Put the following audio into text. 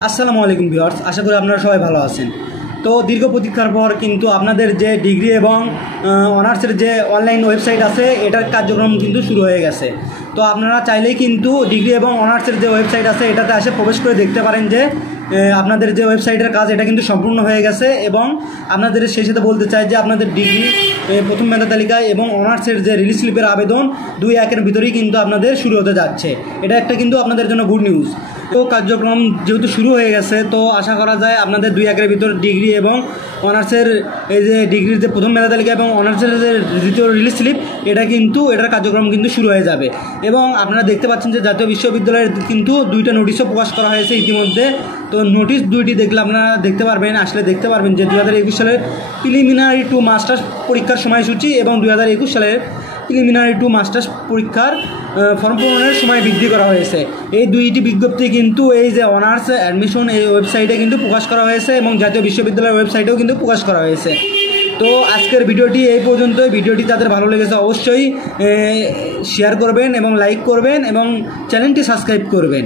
আসসালামু আলাইকুম ভিউয়ার্স, আশা করি আপনারা সবাই ভালো আছেন। তো দীর্ঘ প্রতীক্ষার পর কিন্তু আপনাদের যে ডিগ্রি এবং অনার্সের যে অনলাইন ওয়েবসাইট আছে এটার কার্যক্রম কিন্তু শুরু হয়ে গেছে। তো আপনারা চাইলেই কিন্তু ডিগ্রি এবং অনার্সের যে ওয়েবসাইট আছে এটাতে এসে প্রবেশ করে দেখতে পারেন যে আপনাদের যে ওয়েবসাইটের কাজ এটা কিন্তু সম্পূর্ণ হয়ে গেছে। এবং আপনাদের সেই সাথে বলতে চাই যে আপনাদের ডিগ্রি প্রথম মেধা তালিকায় এবং অনার্সের যে রিলিজ স্লিপের আবেদন 2-1-এর ভিতরেই কিন্তু আপনাদের শুরু হতে যাচ্ছে। এটা একটা কিন্তু আপনাদের জন্য গুড নিউজ। তো কার্যক্রম যেহেতু শুরু হয়ে গেছে, তো আশা করা যায় আপনাদের 2-1-এর ভিতর ডিগ্রি এবং অনার্সের এই যে ডিগ্রির যে প্রথম মেধা তালিকা এবং অনার্সের যে দ্বিতীয় রিলিজ স্লিপ এটার কার্যক্রম কিন্তু শুরু হয়ে যাবে। এবং আপনারা দেখতে পাচ্ছেন যে জাতীয় বিশ্ববিদ্যালয়ের কিন্তু 2টা নোটিশও প্রকাশ করা হয়েছে ইতিমধ্যে। তো নোটিশ 2টি দেখলে আপনারা দেখতে পারবেন যে 2021 সালের প্রিলিমিনারি টু মাস্টার্স পরীক্ষার সময়সূচি এবং 2021 সালের প্রিলিমিনারি টু মাস্টার্স পরীক্ষার ফর্ম পূরণের সময় বৃদ্ধি করা হয়েছে। এই 2টি বিজ্ঞপ্তি কিন্তু এই যে অনার্স অ্যাডমিশন এই ওয়েবসাইটে কিন্তু প্রকাশ করা হয়েছে এবং জাতীয় বিশ্ববিদ্যালয়ের ওয়েবসাইটেও কিন্তু প্রকাশ করা হয়েছে। তো আজকের ভিডিওটি এই পর্যন্তই। ভিডিওটি যাদের ভালো লেগেছে অবশ্যই শেয়ার করবেন এবং লাইক করবেন এবং চ্যানেলটি সাবস্ক্রাইব করবেন।